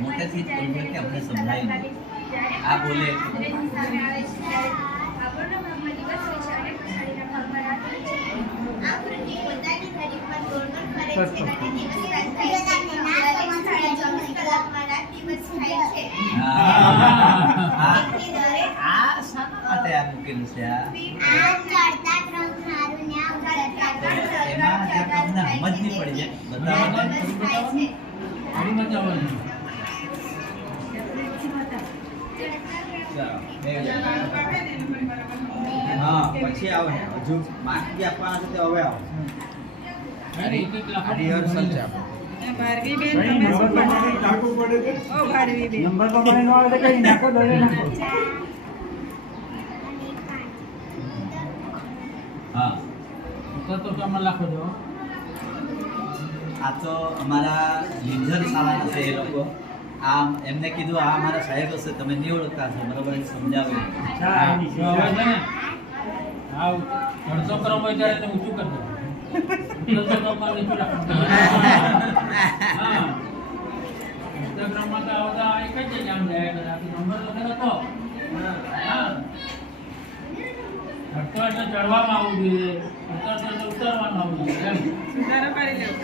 મોટેથી બોલવું કે આપણે સમજાય નહીં. આ બોલે માટે આ મૂકેલું છે. એમાં તમને સમજ નહીં પડી જાય બતાવવાનું. હા પછી આવે હજુ માહિતી આપવાના છે તે હવે આવો. રિહર્સલ છે ભારવી બેન તમે શું નાખવું પડે છે? ઓ ભારવી બેન નંબર પ્રમાણે નો આવે તો કઈ નાખો દોડે નાખો. હા તો કેમાં લખો છો? આ તો અમારા લીંઝર શાળાના છે એ લોકો. આ એમને કીધું આ અમારા સાહેબ હશે, તમે નહીં ઓળખતા છો બરાબર, સમજાવ્યું. હા અડધો ક્રમ હોય ત્યારે ઊંચું કરી દો. ઇન્સ્ટાગ્રામમાં તો આવતા એક જ આમ જાય નંબર તો હતો. હા એટલે ચડવામાં આવવું જોઈએ, ઉતરવાનું આવવું જોઈએ. સુધારો કરી લેવો.